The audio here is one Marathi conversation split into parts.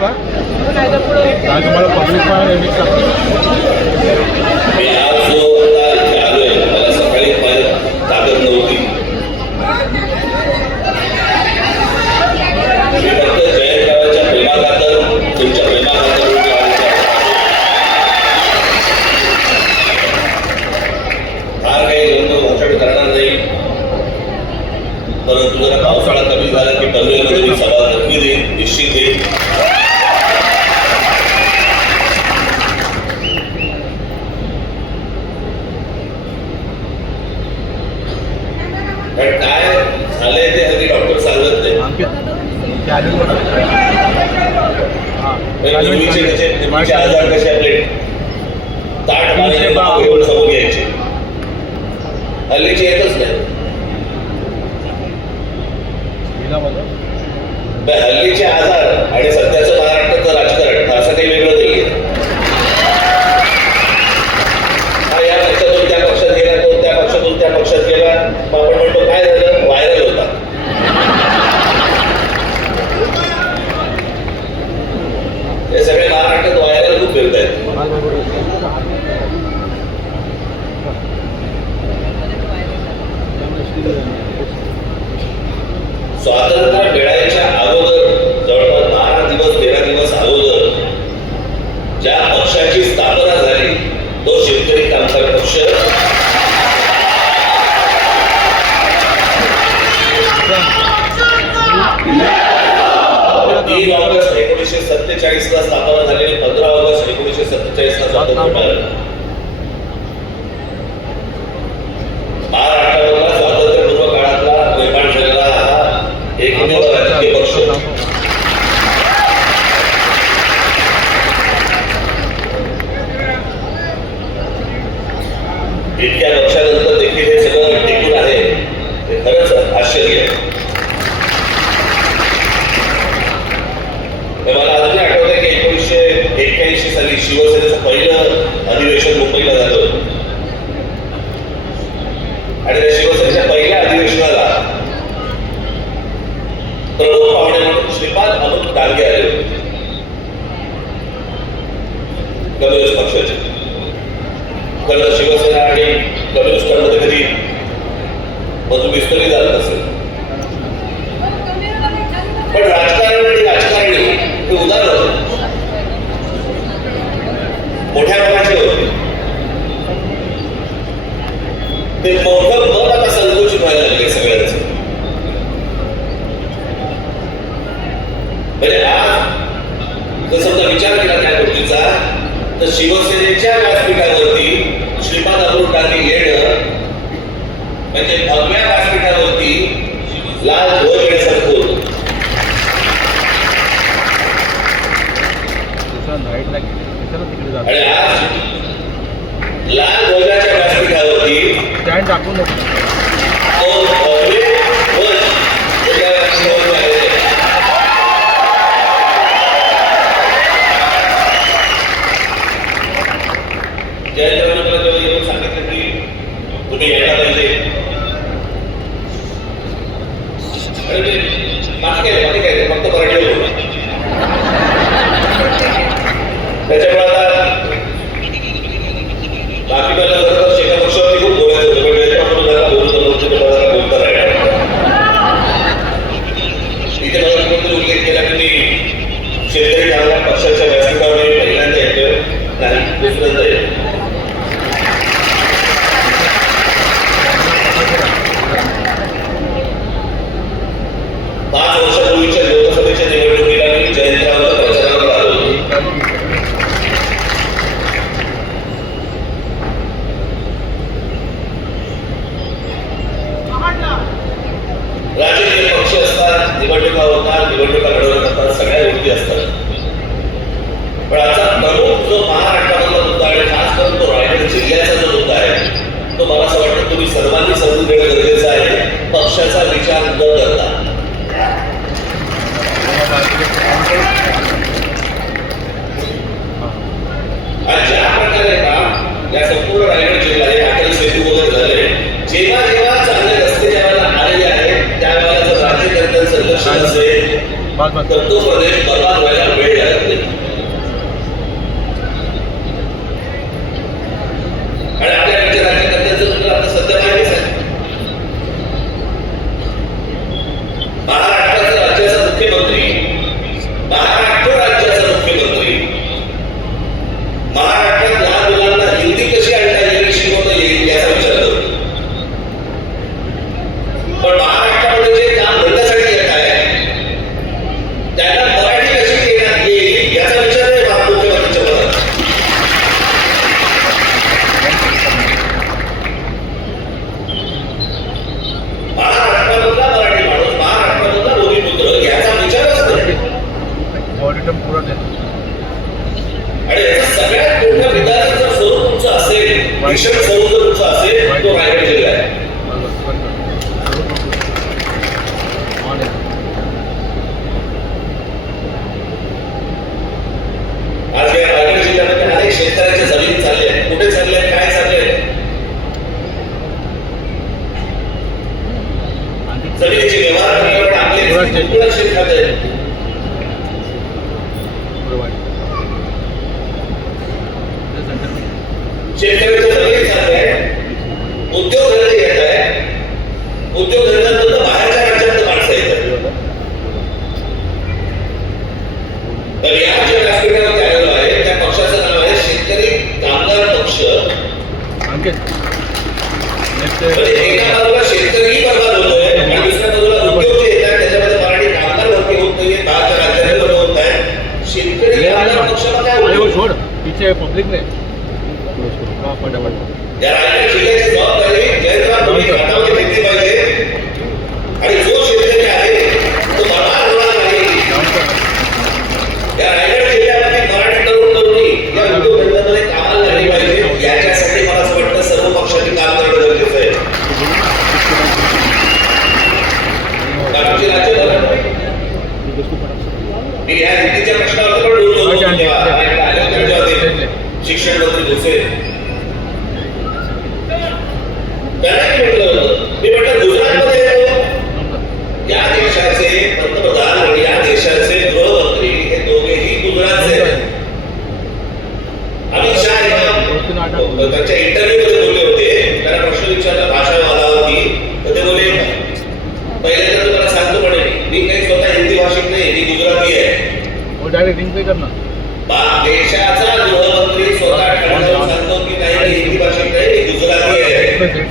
का काय तुम्हाला पब्लिक पण काय झालंय ते आधी डॉक्टर सांगत नाही. आजार कसे आपले? ताटमाने समोर घ्यायचे हल्लीचे येतच नाही हल्लीचे आजार आणि सध्याचं महाराष्ट्राचं राजकारण असं काही वेगळं नाही आपण म्हणतो काय झालं? व्हायरल होता. বলা হয় যে বর্ষ मधू मिस्तरी जात असेल. पण राजकारण आणि राजकारणी हे उदाहरण मोठ्या मनाचे होते. ते मोठं मत आता संकोचित व्हायला लागले सगळ्यांचे. म्हणजे आज जर समजा विचार केला त्या गोष्टीचा तर शिवसेना टर्न राईटला गेले त्याच्यानं तिकडे जातो. स्टँड दाखवून त्याच्यामुळे आता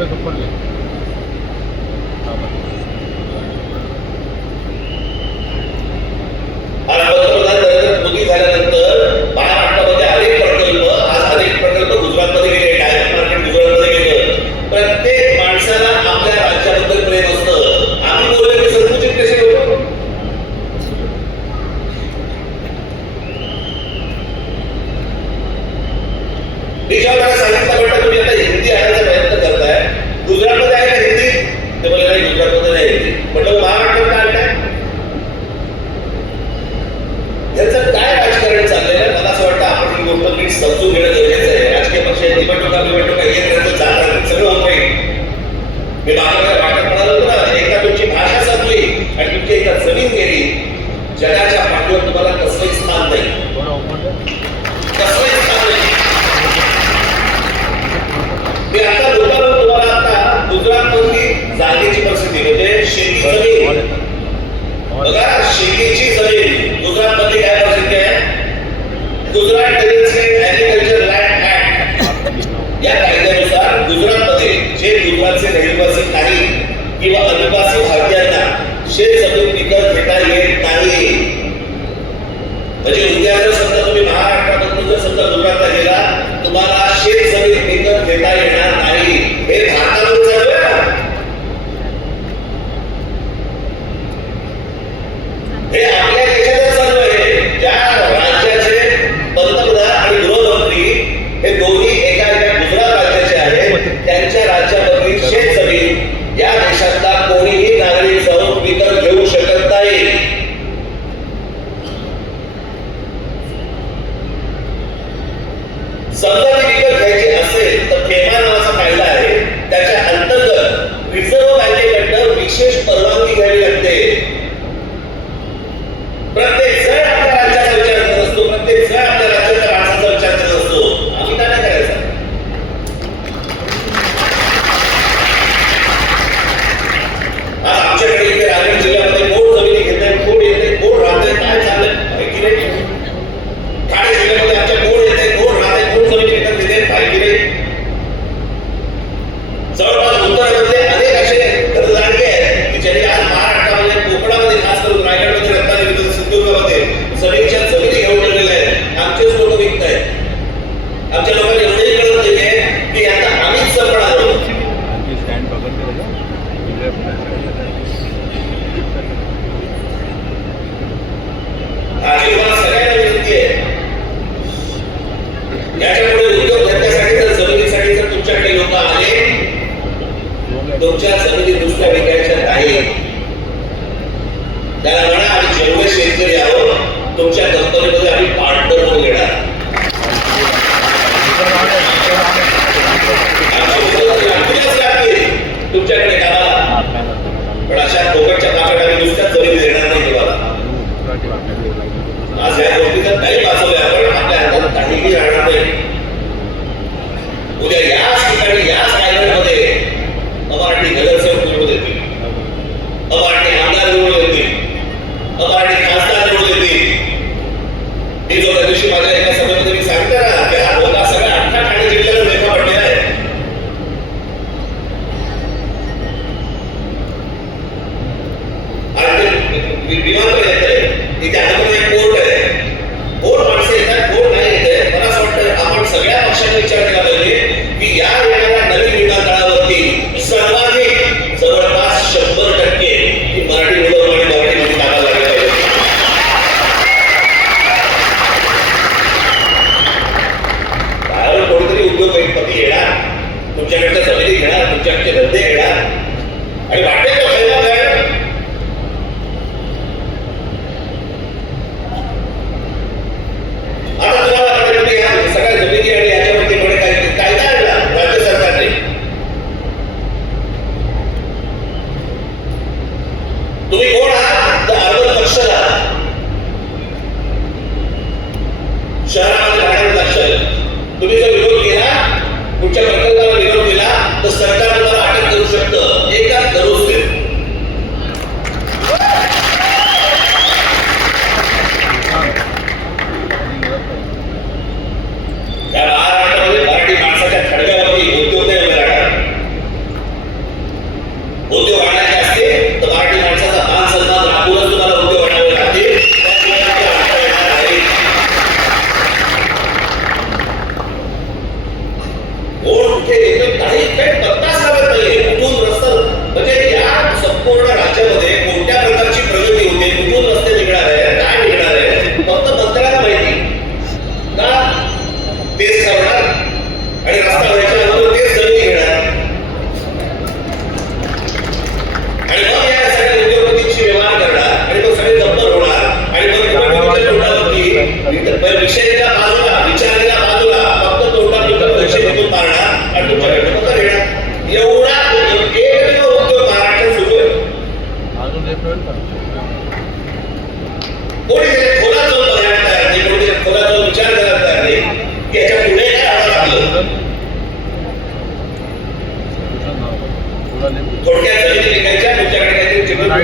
Luego, por त्याचं काय राजकारण चाललंय? मला असं वाटतं आपण ही गोष्ट नीट समजून घेणं गरजेचं आहे. राजकीय पक्षाची निवडणुका निवडणुका येत त्यांचं जात सगळं होत नाही मी बाहेर वाटत म्हणालो ना. एकदा तुमची भाषा संपली आणि तुमची एकदा जमीन गेली. जगाच्या पाठीवर तुम्हाला कसलंही स्थान नाही. कसलंही किंवा आदिवासी भारतीयांना शेतजमीन विकत घेता येत नाही. म्हणजे उद्या जर समजा तुम्ही महाराष्ट्रातून जर समजा गुजरातला गेला तुम्हाला సంతతి Do we कोण काही काही पत्ताच लागत नाही कुठून म्हणजे या संपूर्ण राज्यामध्ये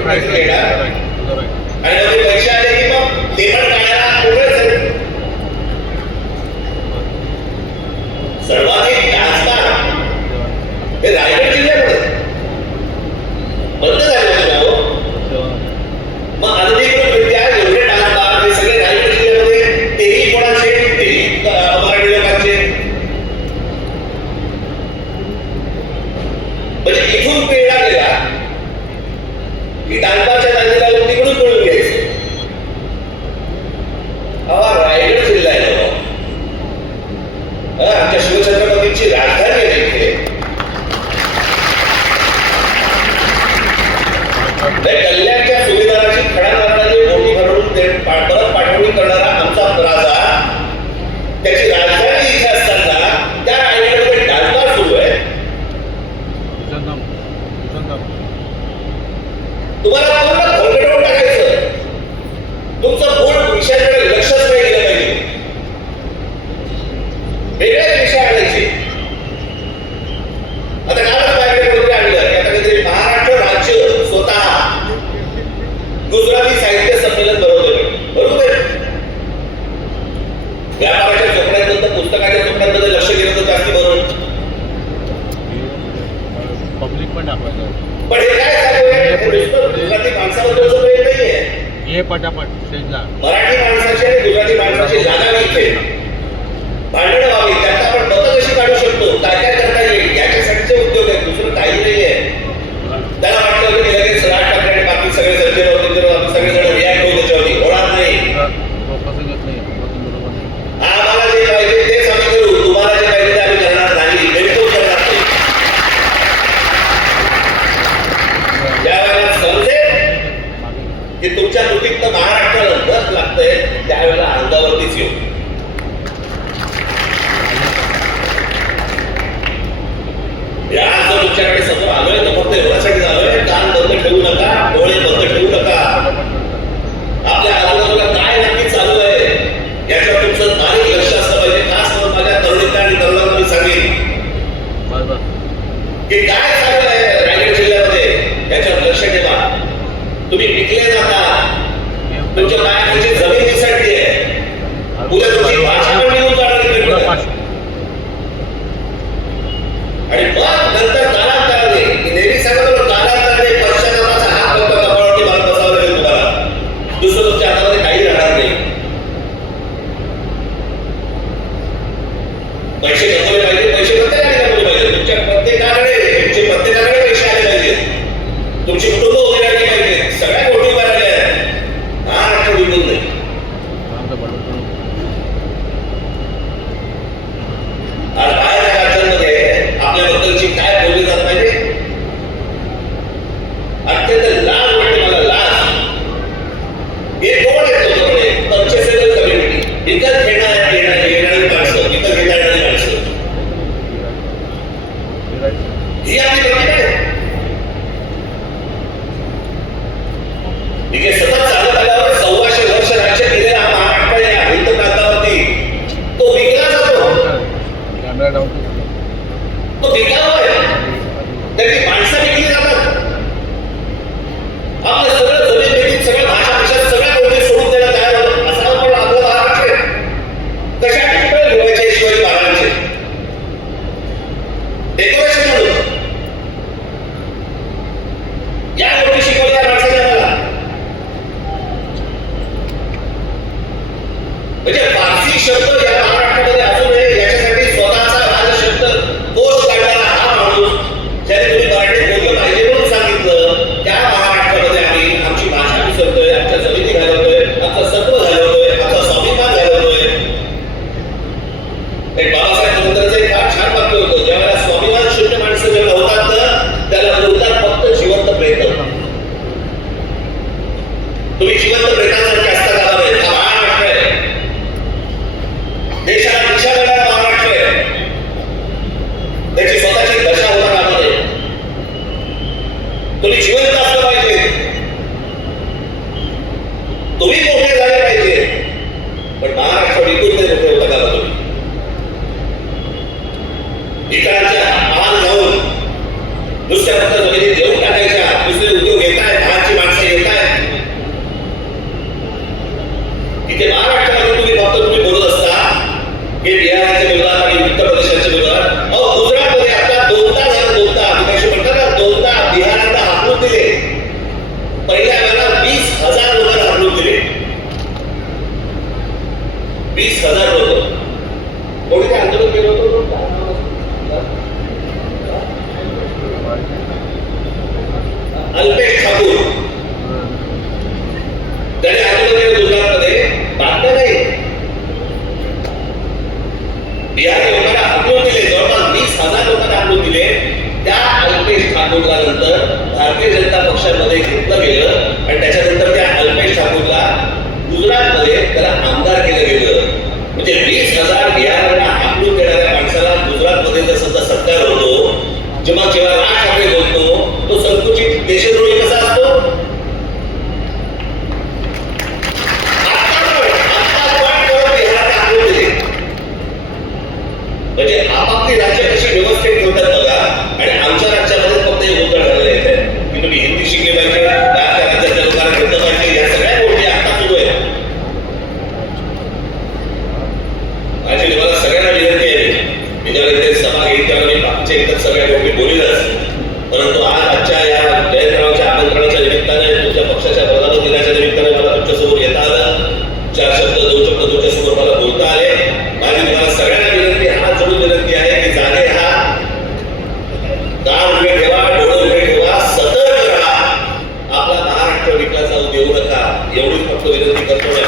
व्हाईट राईस सर्वाधिक हे रायगड जिल्ह्यामध्ये. बंद झाले होते ना हो? मग आता ते विद्या एवढे टाकतात हे सगळे रायगड जिल्ह्यामध्ये तेही कोणाचे? तेही मराठी लोकांचे. म्हणजे इथून ते tal vez की काय चालू आहे रायगड जिल्ह्यामध्ये? याच्यावर लक्ष ठेवा. तुम्ही विकले जाता. तुमच्या काय ಬಾಲಾ ಸಾಹೇಬ್ ಅಂತ ಕಾರ್ಡ್ ಶಾರ್ಪ್ ಆಗ್ತಿರೋದು ಯಾವಾಗ ಸ್ವಾಭಿಮಾನ ಶೂನ್ಯ ಮಾಡಿಸಬೇಕು आमच्या इतर सगळ्या गोष्टी बोलीलच. परंतु आज आजच्या या जयंतरावच्या आमंत्रणाच्या निमित्ताने तुमच्या पक्षाच्या प्रधान दिनाच्या निमित्ताने मला तुमच्यासमोर येता आलं. चार शब्द दोन शब्द तुमच्यासमोर मला बोलता आले. माझी तुम्हाला सगळ्यांना विनंती हात जोडून विनंती आहे की जागे हा दार उभे ठेवा डोळे उभे ठेवा सतर्क राहा. आपला महाराष्ट्र विकासावर देऊ नका. एवढीच फक्त विनंती करतो